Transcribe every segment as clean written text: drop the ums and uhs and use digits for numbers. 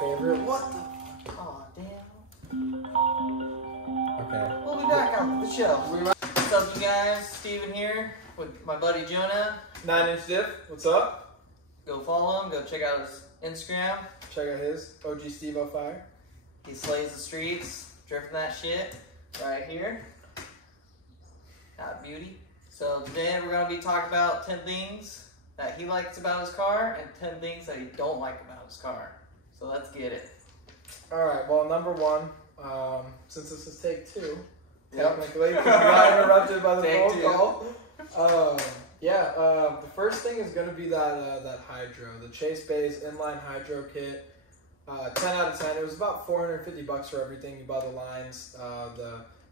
favorite. What the? Oh, damn. Okay. We'll be back on the show. What's up, you guys? Steven here with my buddy Jonah. 9inchdiff. What's up? Go follow him. Go check out his Instagram. Check out his Ogsteveofire. He slays the streets, drifting that shit right here. Got beauty. So today we're gonna be talking about 10 things that he likes about his car and 10 things that he don't like about his car. So let's get it. All right. Well, number one, since this is take two, technically, because we got interrupted by the phone call. The first thing is gonna be that hydro, the Chase Bays inline hydro kit. 10 out of 10. It was about $450 for everything. You buy the lines,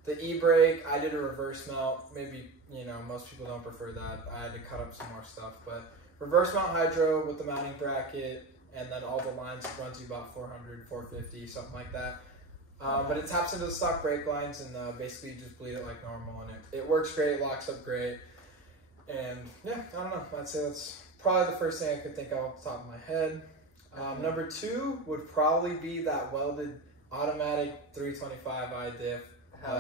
the e-brake. I did a reverse mount. Maybe, most people don't prefer that. I had to cut up some more stuff, but reverse mount hydro with the mounting bracket, and then all the lines runs you about $400, $450, something like that. But it taps into the stock brake lines, and basically you just bleed it like normal, and it works great, locks up great. And yeah, I don't know. I'd say that's probably the first thing I could think of off the top of my head. Number two would probably be that welded automatic 325i diff.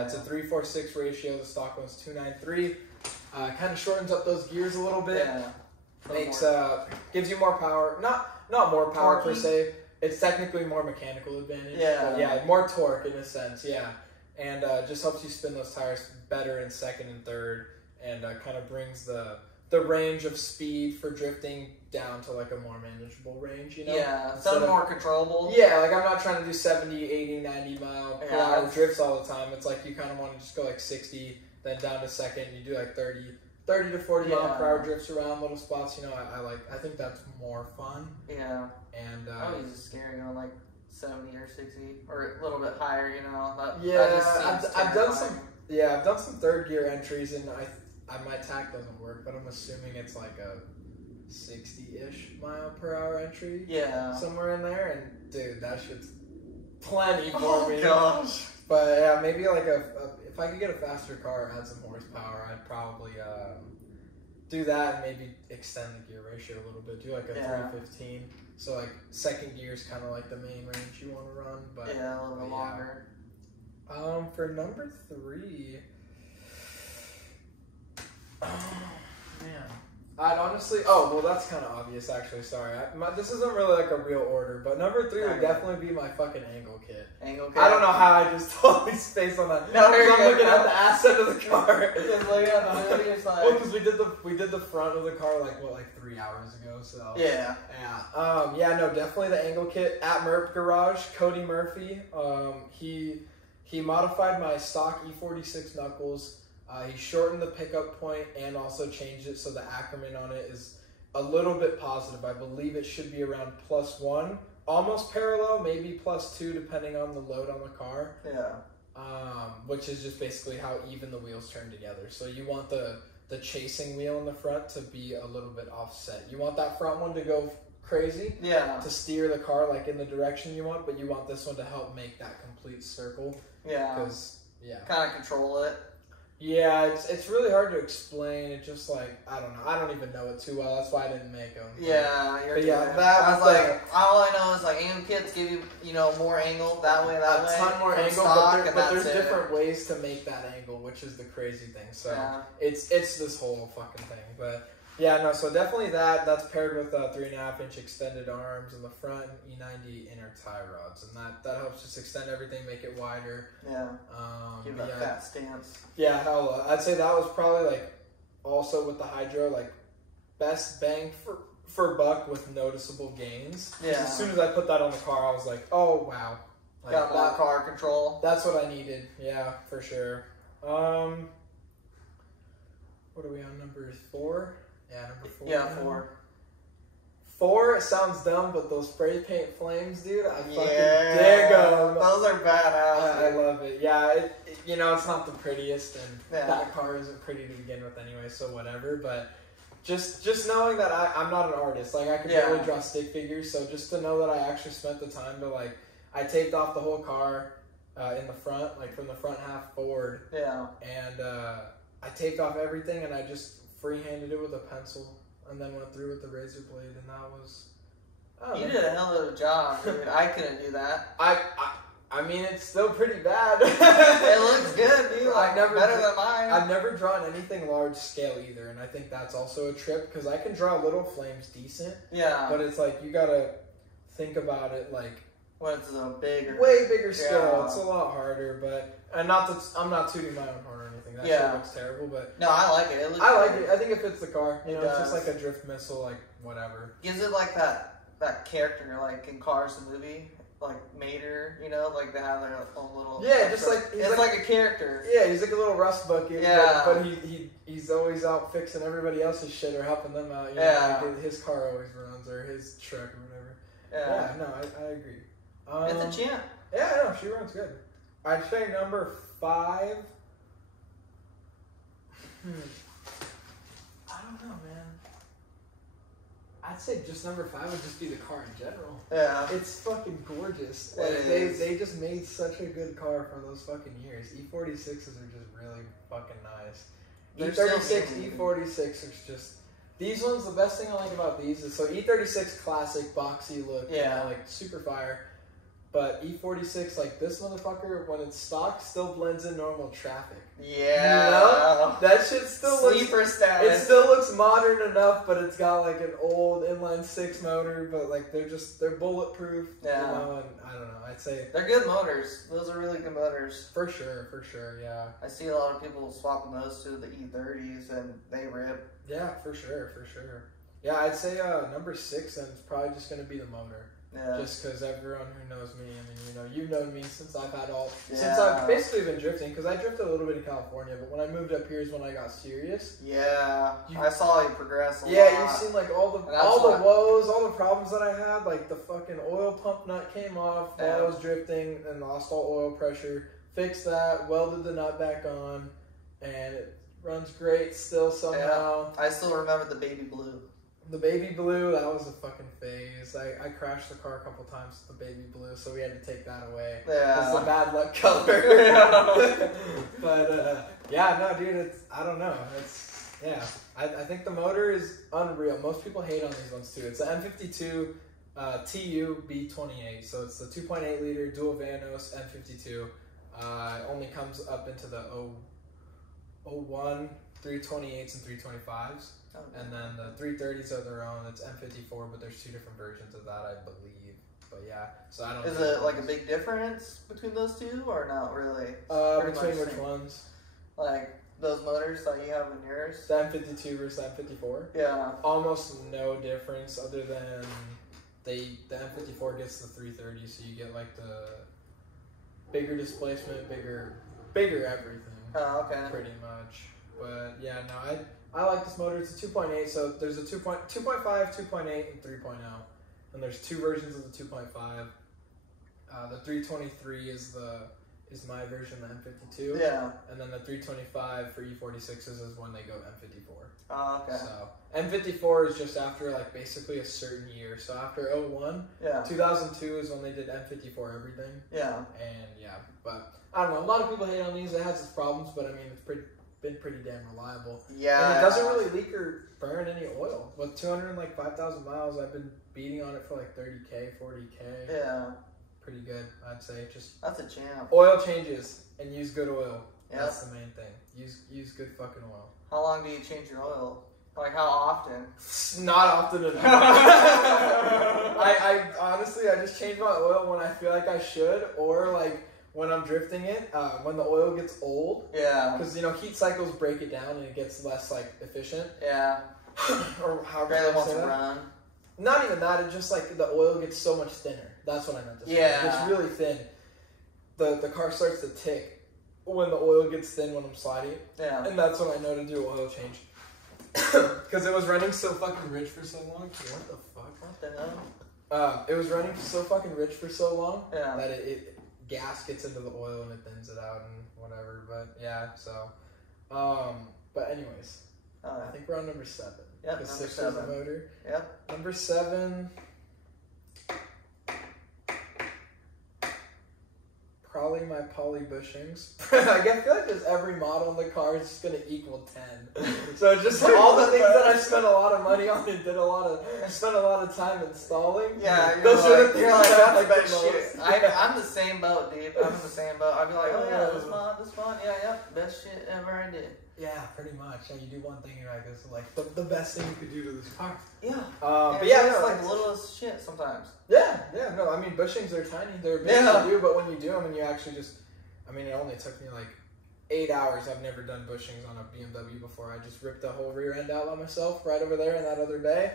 It's a 3/4/6 ratio. The stock one's 293. Kind of shortens up those gears a little bit. Yeah. Gives you more power. Not more power per se. It's technically more mechanical advantage. Yeah. But yeah, more torque in a sense. Yeah, and just helps you spin those tires better in second and third, and kind of brings the range of speed for drifting down to like a more manageable range, Yeah, some more controllable. Yeah, like I'm not trying to do 70, 80, 90 mile per hour drifts all the time. It's like you kind of want to just go like 60, then down to second. You do like 30 to 40 mile per hour drifts around little spots. I think that's more fun. Yeah. And I was just scaring on like 70 or 60 or a little bit higher, I've done some third gear entries, and my tack doesn't work, but I'm assuming it's like a 60-ish mile per hour entry. Yeah. Somewhere in there, and dude, that shit's plenty for me. Oh gosh. But yeah, maybe like if I could get a faster car, add some horsepower, I'd probably do that and maybe extend the gear ratio a little bit. Do like a 315. So like second gear is kind of like the main range you want to run, but yeah, a little bit longer. For number three. Oh, man. I'd honestly... Oh, well, that's kind of obvious, actually. Sorry. This isn't really like a real order, but number three would definitely be my fucking angle kit. Angle kit? I don't know how I just totally spaced on that. No, I'm looking at the ass end of the car. Just looking at the video side. Well, because we did the front of the car like 3 hours ago, so... Yeah. Yeah. No, definitely the angle kit. At Merp Garage, Cody Murphy, he modified my stock E46 knuckles. He shortened the pickup point and also changed it so the Ackerman on it is a little bit positive. I believe it should be around +1, almost parallel, maybe +2, depending on the load on the car. Yeah. Which is just basically how even the wheels turn together. So you want the chasing wheel in the front to be a little bit offset. You want that front one to go crazy. Yeah. To steer the car like in the direction you want, but you want this one to help make that complete circle. Yeah. Because kind of control it. Yeah, it's really hard to explain. It's just like, I don't know. I don't even know it too well. That's why I didn't make them. Yeah, that was like, all I know is like angle kits give you, more angle that way, a ton more angle, but there's different ways to make that angle, which is the crazy thing. So it's this whole fucking thing. But yeah, no, so definitely that's paired with 3.5-inch extended arms in the front, E90 inner tie rods, and that helps just extend everything, make it wider. Yeah. Give it a fat stance. Yeah, hell, I'd say that was probably like also with the hydro, like best bang for buck with noticeable gains. Yeah. As soon as I put that on the car, I was like, oh wow. Like, got more car control. That's what I needed. Yeah, for sure. What are we on, number 4? Yeah, number 4. Yeah, 4. 4, it sounds dumb, but those spray paint flames, dude, I fucking dig them. Those are badass. I love it. Yeah, it's not the prettiest, and that car isn't pretty to begin with anyway, so whatever. But just knowing that I'm not an artist, like I can barely draw stick figures, so just to know that I actually spent the time to I taped off the whole car in the front, like from the front half forward. Yeah. And I taped off everything, and I just freehanded it with a pencil, and then went through with the razor blade, and You did a hell of a job, dude. I couldn't do that. I mean, it's still pretty bad. It looks good, dude. Like, better than mine. I've never drawn anything large scale either, and I think that's also a trip, because I can draw little flames decent. Yeah. But it's like, you gotta think about it like... When it's a bigger... Way bigger scale. It's a lot harder, but... And not that... I'm not tooting my own horn or anything. That shit looks terrible, but... No, I like it. I like it. I think it fits the car. You know, it's just like a drift missile, like, whatever. Gives it like that character, like in Cars the movie. Like Mater, you know, like they have their own little... Yeah, just like... It's like a character. Yeah, he's like a little rust bucket. Yeah. But he's always out fixing everybody else's shit or helping them out. You know, like his car always runs, or his truck or whatever. Yeah, no, I agree. It's a champ. Yeah, I know, she runs good. I'd say number 5... I don't know, man. I'd say just number 5 would just be the car in general. Yeah. It's fucking gorgeous. Like, they just made such a good car for those fucking years. E46s are just really fucking nice. E36, E46 are just... These ones, the best thing I like about these is... So E36 classic, boxy look. Yeah. You know, like super fire. But E46, like this motherfucker, when it's stock, still blends in normal traffic. Yeah. You know? That shit still Sleeper status. It still looks modern enough, but it's got like an old inline 6 motor, but like they're bulletproof. Yeah. You know, and I don't know, I'd say... They're good motors. Those are really good motors. For sure, yeah. I see a lot of people swapping those to the E30s, and they rip. Yeah, for sure. Yeah, I'd say number 6 and it's probably just going to be the motor. Yeah. Just because everyone who knows me, I mean, you know, you've known me since I've basically been drifting, because I drifted a little bit in California, but when I moved up here is when I got serious. Yeah, I saw you progress a lot. Yeah, you've seen like all the woes, all the problems that I had, like the fucking oil pump nut came off while I was drifting and lost all oil pressure. Fixed that, welded the nut back on, and it runs great still somehow. Yeah. I still remember the baby blue. The baby blue, that was a fucking phase. I crashed the car a couple times with the baby blue, so we had to take that away. Yeah. It's the bad luck color. But, yeah, no, dude, I don't know. I think the motor is unreal. Most people hate on these ones, too. It's the M52 TU B28, so it's the 2.8 liter dual Vanos M52. It only comes up into the 01, 328s, and 325s. Okay. And then the 330s are their own. It's M54, but there's 2 different versions of that, I believe. But yeah, so I don't. Is it like a big difference between those two, or not really? Between which ones? Like those motors that you have in yours. The M52 versus the M54. Yeah. Almost no difference, other than the M54 gets the 330, so you get like the bigger displacement, bigger everything. Oh, okay. Pretty much. But yeah, no, I like this motor. It's a 2.8, so there's a 2.5, 2.8, and 3.0. And there's 2 versions of the 2.5. The 323 is my version, the M52. Yeah. And then the 325 for E46s is when they go M54. Oh, okay. So M54 is just after like basically a certain year. So after 01, 2002 is when they did M54 everything. Yeah. And yeah, but I don't know. A lot of people hate on these. It has its problems, but I mean, it's been pretty damn reliable. Yeah. And it doesn't really leak or burn any oil. With 205,000 miles, I've been beating on it for like 30K, 40K. Yeah. Pretty good, I'd say. That's a champ. Oil changes and use good oil. Yep. That's the main thing. Use good fucking oil. How long do you change your oil? Like how often? Not often enough. I honestly, I just change my oil when I feel like I should, or like when I'm drifting it, when the oil gets old. Yeah. Because, you know, heat cycles break it down and it gets less, like, efficient. Yeah. Or how really wants to run. Not even that, it's just like the oil gets so much thinner. That's what I meant to say. Yeah. It gets really thin. The car starts to tick when the oil gets thin when I'm sliding. Yeah. And that's when I know to do an oil change. Because it was running so fucking rich for so long. What the fuck? What the hell? It was running so fucking rich for so long that it gas gets into the oil and it thins it out and whatever. But yeah, so but anyways, I think we're on number 7. Yep, number 6 is the motor. Yep. Number 7, Probably my poly bushings. I feel like just every model in the car is just gonna equal 10. So just all the things that I spent a lot of money on and spent a lot of time installing. Yeah, those are the things that's like the best the shit. I'm the same boat, dude. I'm in the same boat. I'd be like, oh yeah, this one, yeah, best shit ever I did. Yeah, pretty much. Yeah, you do one thing, you're like, this is like the best thing you could do to this car. Yeah. But yeah, it's like the littlest shit sometimes. Yeah, no, I mean, bushings are tiny. They're big to do, but when you do them and you actually just, I mean, it only took me like 8 hours. I've never done bushings on a BMW before. I just ripped the whole rear end out by myself right over there in that other bay.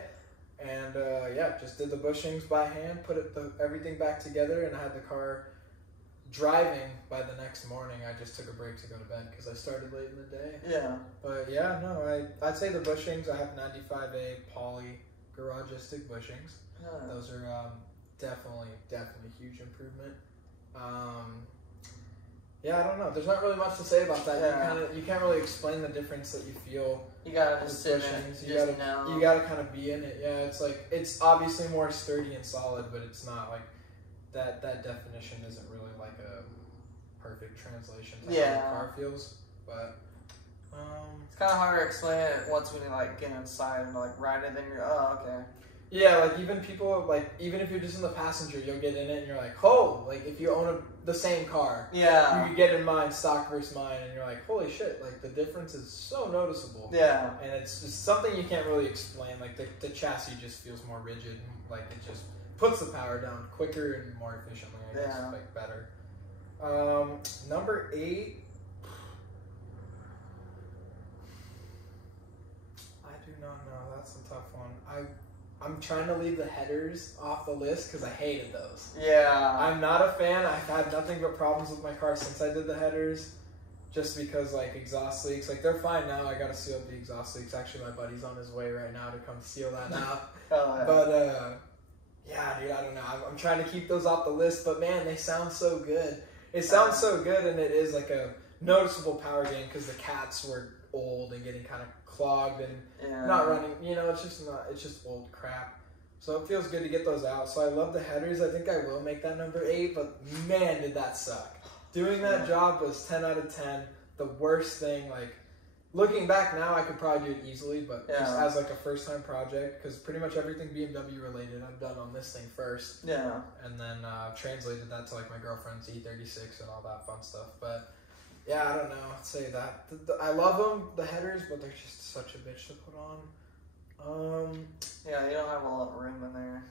And yeah, just did the bushings by hand, put everything back together, and I had the car driving by the next morning. I just took a break to go to bed because I started late in the day. Yeah. But yeah, no, I'd say the bushings, I have 95A poly garagistic bushings. Those are definitely huge improvement. Yeah, I don't know. There's not really much to say about that. Yeah. You can't really explain the difference that you feel. You gotta just sit in it. You gotta kind of be in it. Yeah, it's like, it's obviously more sturdy and solid, but it's not like that definition isn't really like a perfect translation to how the car feels. But it's kind of hard to explain it once when you like get inside and like ride it, then you're okay. Yeah, like even people, like even if you're just in the passenger, you'll get in it and you're like, oh, like if you own the same car, yeah, you get in mine, stock versus mine, and you're like, holy shit, like the difference is so noticeable. Yeah. And it's just something you can't really explain. Like the chassis just feels more rigid, like it just puts the power down quicker and more efficiently, I guess, like better. Number 8. I do not know. That's a tough one. I'm trying to leave the headers off the list because I hated those. Yeah. I'm not a fan. I've had nothing but problems with my car since I did the headers. Just because, like, exhaust leaks. Like, they're fine now. I got to seal up the exhaust leaks. Actually, my buddy's on his way right now to come seal that out. But, yeah, dude, I don't know. I'm trying to keep those off the list. But, man, they sound so good. It sounds so good, and it is, like, a noticeable power gain because the cats were old and getting kind of clogged and not running, you know, it's just old crap. So it feels good to get those out. So I love the headers. I think I will make that number 8, but man, did that suck. Doing that job was 10 out of 10. The worst thing, like, looking back now, I could probably do it easily, but just as like a first time project, because pretty much everything BMW related I've done on this thing first. Yeah. And then translated that to like my girlfriend's E46 and all that fun stuff. But yeah, I don't know. I'd say that. I love them, the headers, but they're just such a bitch to put on. Yeah, you don't have a lot of room in there.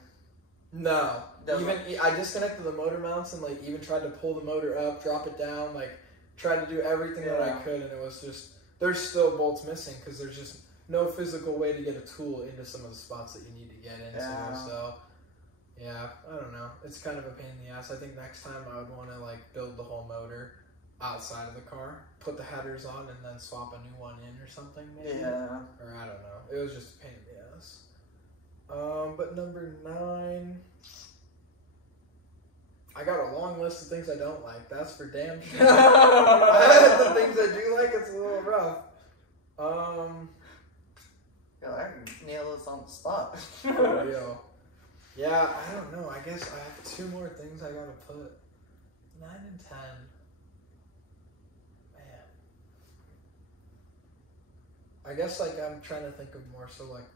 No. Even I disconnected the motor mounts and like even tried to pull the motor up, drop it down, like tried to do everything that I could, and it was just, there's still bolts missing because there's just no physical way to get a tool into some of the spots that you need to get into. So yeah, I don't know. It's kind of a pain in the ass. I think next time I would want to like build the whole motor outside of the car, put the headers on, and then swap a new one in or something, maybe. Yeah. Or I don't know. It was just a pain in the ass. But number 9, I got a long list of things I don't like. That's for damn sure. The things I do like, it's a little rough. Yeah, I can nail this on the spot. For real. Yeah, I don't know. I guess I have 2 more things I gotta put. 9 and 10. I guess like I'm trying to think of more so like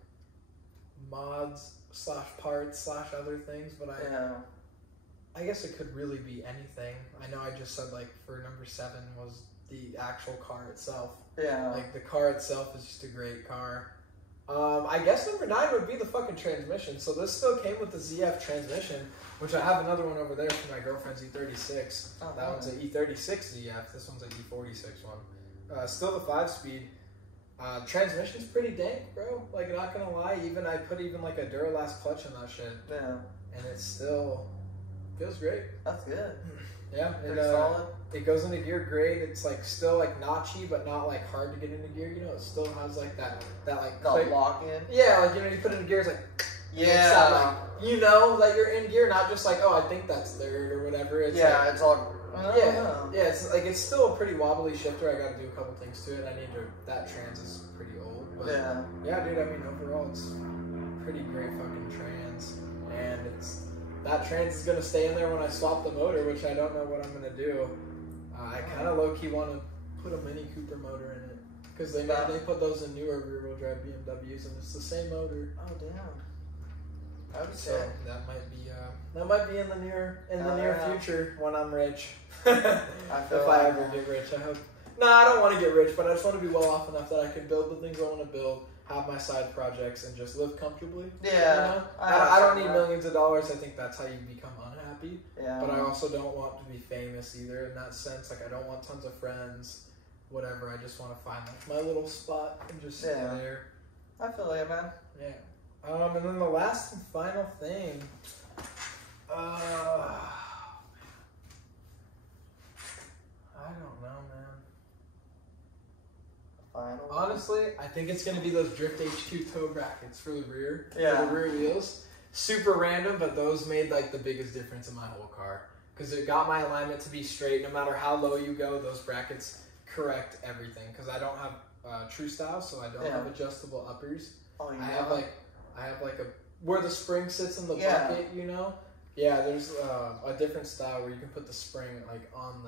mods / parts / other things, but I guess it could really be anything. I know I just said like for number 7 was the actual car itself. Yeah. Like the car itself is just a great car. I guess number 9 would be the fucking transmission. So this still came with the ZF transmission, which I have another one over there for my girlfriend's E36. Oh, that one's an E36 ZF. This one's an E46 one. Still the 5-speed. Transmission's pretty dank, bro. Like, not gonna lie, I put like a Duralast clutch in that shit. Yeah. And it still feels great. That's good. Yeah. Pretty solid. It goes into gear great. It's like still like notchy, but not like hard to get into gear. You know, it still has like that like lock in. Yeah, like, you know, you put it in gear, it's like like, you know that you're in gear, not just like, oh, I think that's third or whatever. It's like, it's all. Yeah, it's like it's still a pretty wobbly shifter. I got to do a couple things to it. That trans is pretty old, but yeah, dude. I mean, overall, it's pretty great fucking trans, and it's that trans is gonna stay in there when I swap the motor, which I don't know what I'm gonna do. I kind of low-key want to put a Mini Cooper motor in it because they put those in newer rear-wheel drive BMWs and it's the same motor. Oh damn! So that might be in the near future when I'm rich. If I ever get rich, I hope. No, I don't want to get rich, but I just want to be well off enough that I can build the things I want to build, have my side projects, and just live comfortably. Yeah. You know? I don't need millions of dollars. I think that's how you become unhappy. Yeah. But I also don't want to be famous either in that sense. Like I don't want tons of friends, whatever. I just want to find like my little spot and just stay there. I feel it, man. Yeah. And then the last and final thing. I don't know, man. Honestly, I think it's going to be those Drift H2 toe brackets for the rear. Yeah. For the rear wheels. Super random, but those made like the biggest difference in my whole car. Because it got my alignment to be straight. No matter how low you go, those brackets correct everything. Because I don't have true style, so I don't have adjustable uppers. Oh, yeah. I have like a where the spring sits in the bucket, you know. Yeah, there's a different style where you can put the spring like on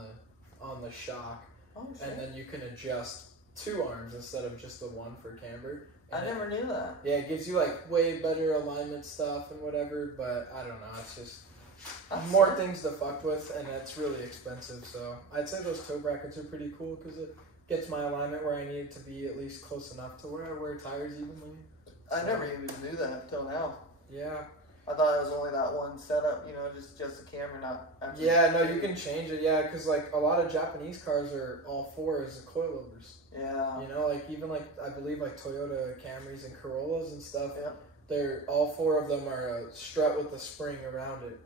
the shock, and then you can adjust 2 arms instead of just the one for camber. I never knew that. Yeah, it gives you like way better alignment stuff and whatever, but I don't know. It's just more things to fuck with, and it's really expensive. So I'd say those toe brackets are pretty cool because it gets my alignment where I need it to be at least close enough to where I wear tires evenly. I never even knew that until now. Yeah. I thought it was only that one setup, you know, just the camera, not actually. Yeah, no, you can change it, yeah, because like a lot of Japanese cars are all 4 as coilovers. Yeah. You know, like even like I believe like Toyota Camrys and Corollas and stuff. Yeah. They're all 4 of them are a strut with a spring around it,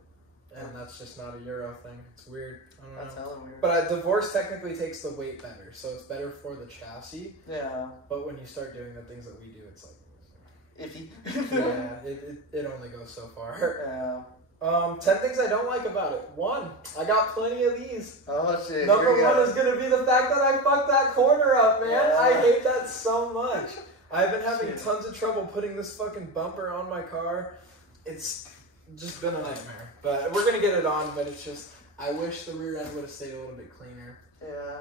and that's just not a Euro thing. It's weird. I don't know. That's hella weird. But Divorce technically takes the weight better, so it's better for the chassis. Yeah. But when you start doing the things that we do, it's like. Iffy. Yeah, it only goes so far. Yeah. 10 things I don't like about it. 1, I got plenty of these. Oh shit. Number 1 is gonna be the fact that I fucked that corner up, man. Yeah. I hate that so much. I've been having tons of trouble putting this fucking bumper on my car. It's just been a nightmare. But we're gonna get it on, but it's just, I wish the rear end would have stayed a little bit cleaner. Yeah.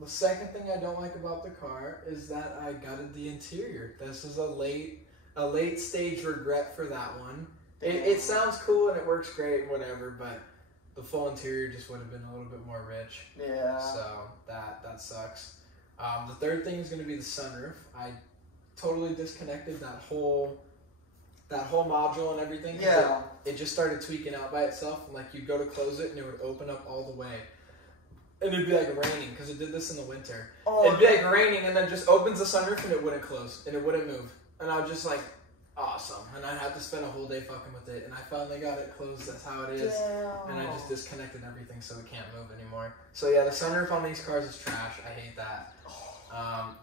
The second thing I don't like about the car is that I gutted the interior. This is a late stage regret for that one. It sounds cool and it works great and whatever, but the full interior just would have been a little bit more rich. Yeah. So that sucks. The third thing is going to be the sunroof. I totally disconnected that whole module and everything. Yeah. It just started tweaking out by itself, and like you'd go to close it and it would open up all the way. And it'd be like raining, because it did this in the winter. Oh, it'd be like raining, and then just opens the sunroof, and it wouldn't close, and it wouldn't move. And I was just like, awesome. And I had to spend a whole day fucking with it, and I finally got it closed. That's how it is. Damn. And I just disconnected everything, so it can't move anymore. So yeah, the sunroof on these cars is trash. I hate that.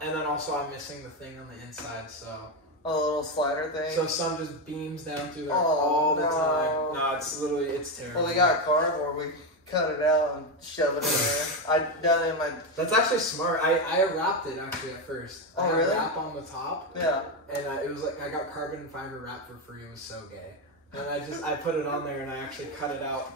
And then also I'm missing the thing on the inside, so... A little slider thing? So sun just beams down through there all the time. No, it's terrible. Well, we got a cardboard. We cut it out and shove it in there. I done it in my... That's actually smart. I wrapped it actually at first. Oh, I had really? wrap on the top. Yeah. And it was like, I got carbon and fiber wrap for free. It was so gay. And I put it on there and I actually cut it out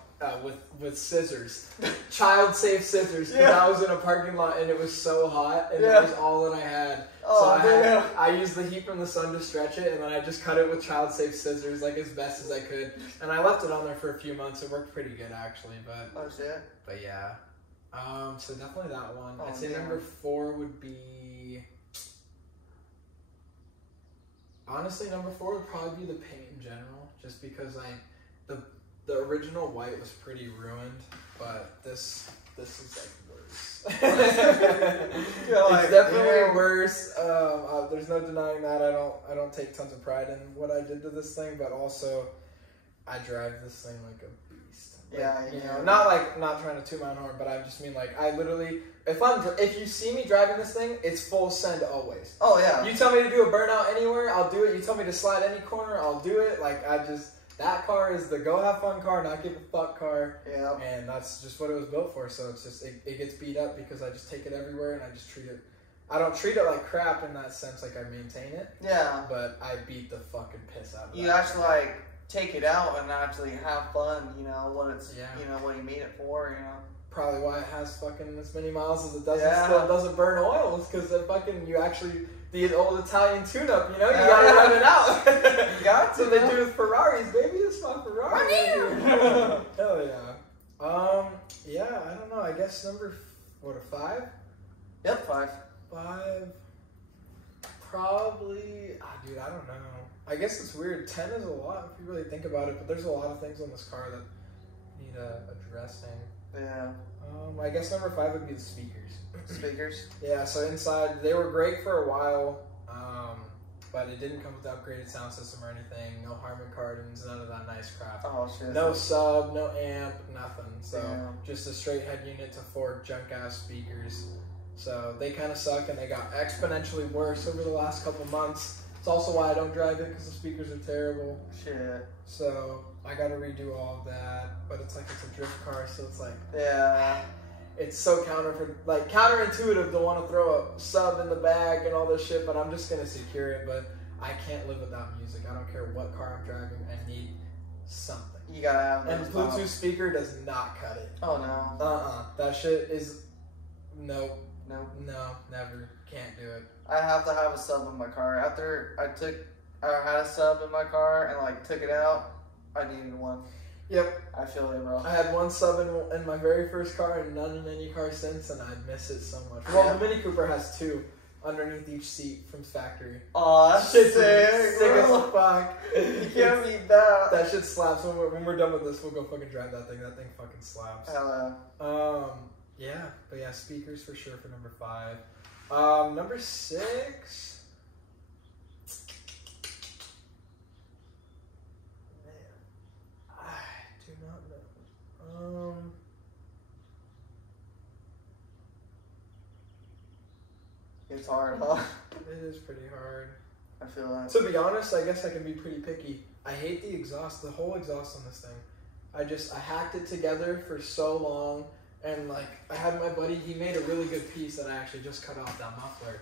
with scissors. Child safe scissors. Because I was in a parking lot and it was so hot and it was all that I had. Oh, so I used the heat from the sun to stretch it, and then I just cut it with child safe scissors like as best as I could. And I left it on there for a few months. It worked pretty good actually, but But yeah. So definitely that one. I'd say number 4 would be, honestly, number 4 would probably be the paint in general, just because the original white was pretty ruined, but this is like worse. It's definitely worse. There's no denying that. I don't take tons of pride in what I did to this thing, but also I drive this thing like a beast. Like, you know, not trying to toot my own horn, but I just mean like I literally, if you see me driving this thing, it's full send always. Oh yeah. You tell me to do a burnout anywhere, I'll do it. You tell me to slide any corner, I'll do it. Like that car is the go have fun car, not give a fuck car. Yeah. And that's just what it was built for. So it's just, it gets beat up because I just take it everywhere and I just treat it. I don't treat it like crap in that sense, like I maintain it. Yeah. But I beat the fucking piss out of it. You actually like take it out and actually have fun, you know, what it's, you know, what you made it for, you know. Probably why it has fucking as many miles as it does and still doesn't burn oil is because you actually, the old Italian tune-up, you know, you gotta run it out. You got to. So they do with Ferraris, baby. It's my Ferrari. Hell yeah. Yeah, I don't know. I guess number, 5? Yep, 5. 5. Probably, dude, I don't know. I guess it's weird. 10 is a lot if you really think about it, but there's a lot of things on this car that need addressing. Yeah. I guess number 5 would be the speakers. Speakers? Yeah, so inside, they were great for a while, but it didn't come with the upgraded sound system or anything. No Harman Kardons, none of that nice crap. Oh, shit. No sub, no amp, nothing. So just a straight head unit to 4 junk-ass speakers. So they kind of suck, and they got exponentially worse over the last couple months. It's also why I don't drive it, because the speakers are terrible. Shit. So I got to redo all of that, but it's like it's a drift car, so it's like it's so counterintuitive to want to throw a sub in the bag and all this shit, but I'm just gonna secure it. But I can't live without music. I don't care what car I'm driving. I need something. You gotta have. And Bluetooth speaker does not cut it. Oh no. That shit is no, never. Can't do it. I have to have a sub in my car. After I had a sub in my car and like took it out, I needed one. Yep. I feel it, bro. I had one sub in my very first car and none in any car since, and I miss it so much. Well, the Mini Cooper has 2 underneath each seat from factory. Aw, that's sick, sick as fuck. You can't beat that. That shit slaps. When we're done with this, we'll go fucking drive that thing. That thing fucking slaps. Hell yeah. Yeah, but yeah, speakers for sure for number 5. Number 6. Man, I do not know. It's hard, huh? It is pretty hard. I feel that. To be honest, I guess I can be pretty picky. I hate the exhaust, the whole exhaust on this thing. I hacked it together for so long. And like, I had my buddy, he made a really good piece that I actually just cut off that muffler.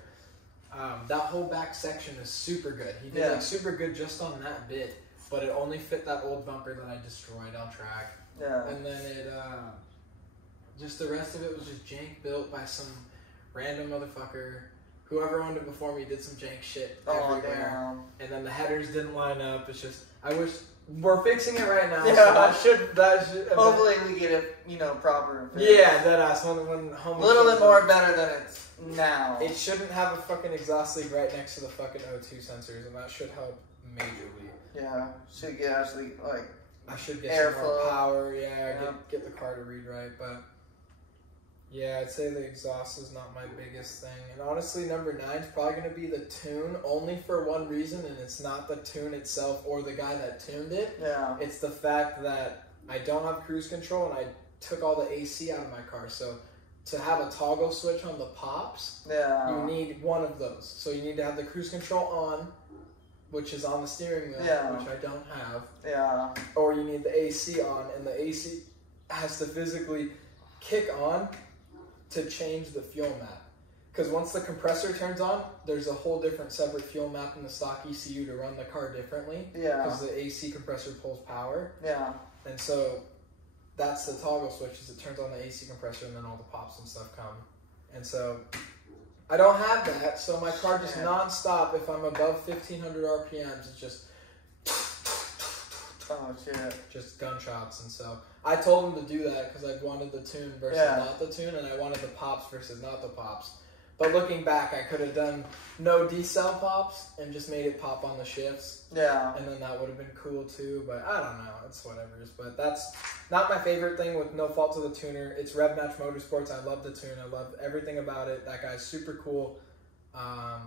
That whole back section is super good. He did like super good just on that bit, but it only fit that old bumper that I destroyed on track. Yeah. And then it, just the rest of it was just jank built by some random motherfucker. Whoever owned it before me did some jank shit everywhere. Damn. And then the headers didn't line up. It's just, I wish. We're fixing it right now. Yeah. So that should. Hopefully we get it, proper. Yeah, that ass. When home. A little bit more better than it's now. It shouldn't have a fucking exhaust leak right next to the fucking O2 sensors, and that should help majorly. Yeah, should get actually like. I should get some more power. Yeah, get the car to read right, but. Yeah, I'd say the exhaust is not my biggest thing. And honestly, number 9 is probably going to be the tune, only for one reason, and it's not the tune itself or the guy that tuned it. Yeah. It's the fact that I don't have cruise control, and I took all the AC out of my car. So to have a toggle switch on the pops, you need one of those. So you need to have the cruise control on, which is on the steering wheel, which I don't have. Yeah. Or you need the AC on, and the AC has to physically kick on to change the fuel map. Because once the compressor turns on, there's a whole different separate fuel map in the stock ECU to run the car differently. Yeah. Because the AC compressor pulls power. Yeah. And so that's the toggle switch, is it turns on the AC compressor and then all the pops and stuff come. And so I don't have that, so my car just non-stop, if I'm above 1500 RPMs, it's just just gunshots. And so I told him to do that because I wanted the tune versus not the tune, and I wanted the pops versus not the pops. But looking back, I could have done no decel pops and just made it pop on the shifts. Yeah. And then that would have been cool too, but I don't know. It's whatever. But that's not my favorite thing, with no fault to the tuner. It's Rev Match Motorsports. I love the tune. I love everything about it. That guy's super cool.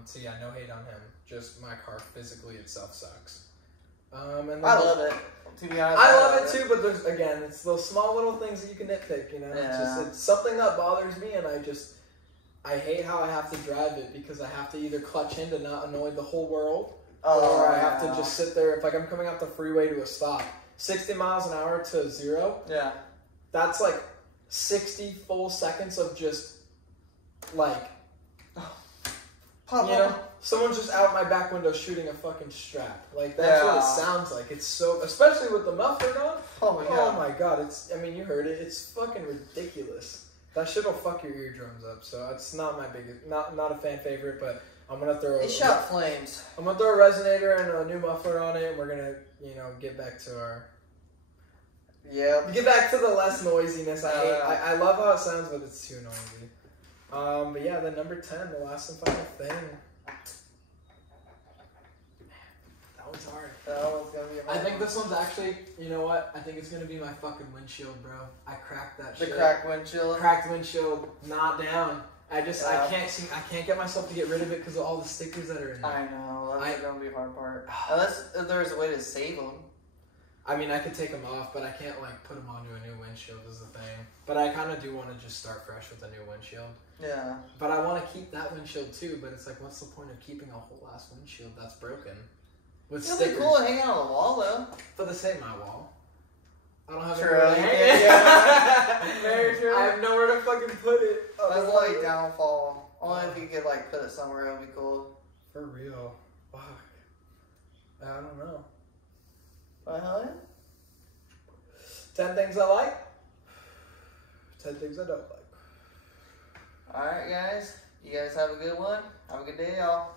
So yeah, no hate on him. Just my car physically itself sucks. And I love it. To be honest, I love it too, but there's, again, it's those small little things that you can nitpick, you know? Yeah. It's something that bothers me, and I hate how I have to drive it, because I have to either clutch in to not annoy the whole world, or I have to just sit there. If like I'm coming off the freeway to a stop, 60 miles an hour to 0, that's like 60 full seconds of just like Pop you know, someone's just out my back window shooting a fucking strap. Like, that's what it sounds like. It's so, especially with the muffler on. Oh my god, it's, I mean, you heard it. It's fucking ridiculous. That shit will fuck your eardrums up. So it's not my biggest, not a fan favorite, but I'm gonna throw. It shot flames. I'm gonna throw a resonator and a new muffler on it, and we're gonna, you know, get back to our. Yeah. Get back to the less noisiness. I love how it sounds, but it's too noisy. But yeah, then number 10, the last and final thing. That one's hard. That one's gonna be hard. I think this one's actually, you know what? I think it's gonna be my fucking windshield, bro. I cracked that shit. The cracked windshield? Cracked windshield, not down. I can't get myself to get rid of it because of all the stickers that are in it. I know, that's gonna be a hard part. Unless there's a way to save them. I mean, I could take them off, but I can't, like, put them onto a new windshield is the thing. But I kind of do want to just start fresh with a new windshield. Yeah. But I want to keep that windshield, too. But it's like, what's the point of keeping a whole ass windshield that's broken? With It'll stickers. be cool to hang out on the wall, though. But this ain't my wall. I don't have True. anywhere to hang it. Very true. I have nowhere to fucking put it. That's like downfall. Only if you could, like, put it somewhere, it would be cool. For real. Fuck. I don't know. Well, 10 things I like. 10 things I don't like. Alright, guys. You guys have a good one. Have a good day, y'all.